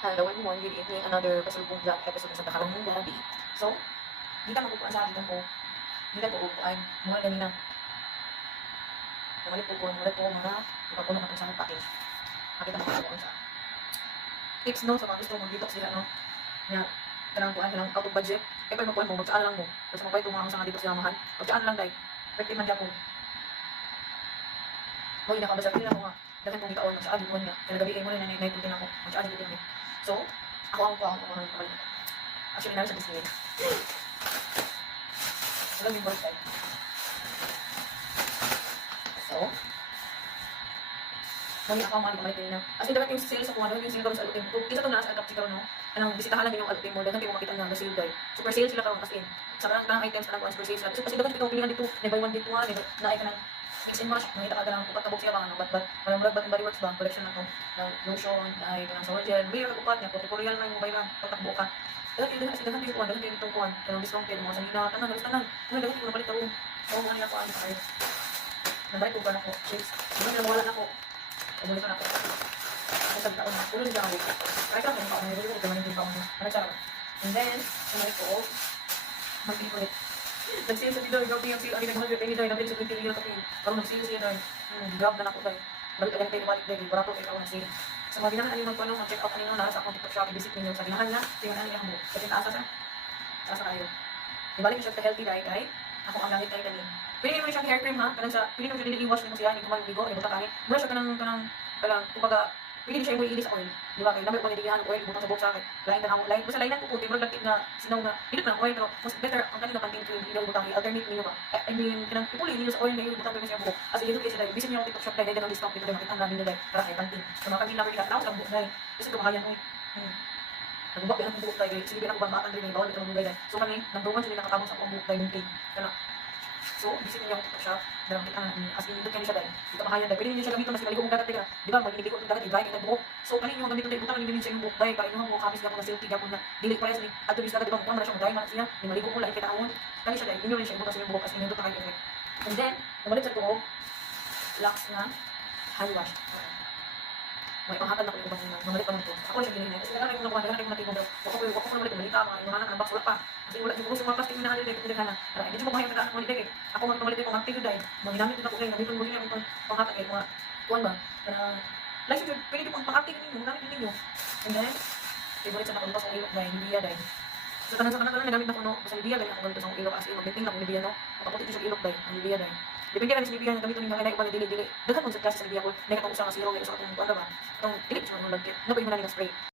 Hello everyone, good evening. Another pasalubong vlog episode sa kakarong ng gabi. So, di ka makukuha sa akin po. Di ka uupuan. Mga ganina. Namalit po mga ipapunan natin sa package. Makita mo po sa tips no, sa mga gusto mong detox sila no. Nga, kanang kuhan ka lang out of budget. Eh, pag makuhan mo, magtsaan lang mo. Tapos makuha ito mga sa detox sila mahal. Magtsaan lang dahil. Effective man dyan po. Hoy, nakabasa ko lang nga. Dahil kung ikaw, magtsaan din nga. Kaya gabi kayo mo rin na naiputin ako. Magtsaan din ako. So, ako actually namin sa Disney. Alam yung birthday. So, mali ako mga kamalitin na. As in, dapat yung sale sa kuha, yung sale gawin sa alutin mo. Isa itong nasa adapti ka no? Anong, bisitahan lang yung alutin mo, dapat kayo makita na sale guide. Super sale sila karoon as in. Sa kanang items na lang super sale sila. Kasi dapat itong pilihan dito, may buy one, get one, na ay ka ng mix and match, makita ka lang kung kabog siya ano, but walang murag Bath & Body Works ba, collection na to, ng lotion, ay kanang shower gel, may upat niya, tutorial na yung bayra, pagtakbo ka. Dagan din kuwan, dagan din itong kuwan, kanang discount kayo, mga sanina, tanan, dagan din ko napalit ako. So, ano niya kuwan, ay, nabalik ko ba na ko, chips, diba wala na ko, umulit na ko. Ako sa taon na, ulo nila ako, kahit ako, may ulo ko, may ulo ko, and then, sumalik ko, magpili ulit. Nag-sale sa dito, grabe yung sale, ang nag-100 penny doon, nabili sa 20 million kapin. Parang nag-sale siya doon. Grab na ako doon. Balik agad kayo balik doon, barato kayo ako nag-sale. Sa mga ginahan aling magpano, mag-check out kanino, nasa akong TikTok shop, i-visit ninyo sa ginahan na, tingnan niya mo. Kasi taasa sa, taasa kayo. Ibalik siya ka-healthy diet, ay, ako ang gamit kayo kanino. Pwede naman siyang hair cream ha, kanang sa, pwede naman siya i-wash mo siya, hindi ko maligo, ay buta kanin. Mura siya kanang, kumbaga, pwede siya i-ilis ako yun. Di ba? Kaya namin ko niligahan ko, butang sa buhok sa akin. Lain ka na ako, lain ko sa lainan ko po, murag lagkit na sinaw na, pinit na oil, pero mas better ang kanina pantin ko yung ilaw butang, i-alternate ninyo ba? I mean, kanang ipuli ninyo sa oil na yun, butang ko siya buhok. As in, dito kayo sila, visit niyo ako TikTok shop dahil ganang discount dito dahil makita ang namin nila para kay pantin. Sa mga kanina ko nila, lang buhok dahil, kasi kumahayan ko nagbubak din ang buhok tayo, sige ako bang batan rin yung bawal ito ang buhay dahil. So kani, nagduman sila nakatabang sa buhok tayo yung pain. Kana, so, visit niyo ako TikTok shop, dalang kita nga, as in, dito kayo siya dahil. Dito mahayan dahil, pwede niyo siya gamitin, mas kaligo kong dagat tayo. Di ba, maginilig ko itong dagat, i-dry kayo buhok. So, kanina yung gamitin tayo, butang nagdimin siya yung buhok dahil, para inyong buhok kamis niya ako na silky, gapon na, dili pa rin sa ato bis dagat, di ba, kung ano siya, mag-dry man siya, may maligo ko lang, kita awon. Kani siya dahil, inyo rin siya, butang sa yung buhok, as in, yung kayo effect. And then, namalit sa buhok, lax na hand wash. May panghatag na ko yung ibang namalit pa ng to. Ako siya ginignan. Kasi naghanap ko nakuha, naghanap ko natin kung wako ko namalit, malita, mga inuhanan, ang box, wala pa. Kasi wala, siguro sa mga plastic na nakalilay, kung naghanap. Hindi siya magmahayang naghanap malit eh. Ako magpamalit ko, ang tigil dahil, maginamit din ako ngayon, namiton mo rin yung panghatag eh, mga tuwan ba. Like, pwede din pang-acting ninyo, magamit din ninyo. And then, favorite sa nakulpas ang ilok dahil, Nivea dahil. So, tanan nagamit na ko, no, basta Nivea dahil ako ganito sa ilok, as in, mag-maintain lang Nivea, no. Makaputi ko siya ilok dahil, ang Nivea dahil. Depende lang sa Nivea na gamitin ninyo, kaya na dili. Dagan kung sa klase sa Nivea ko, may katong usa nga zero, may usa katong, ano ba, itong, dili ko siya mga lagkit. No, pwede mo na spray.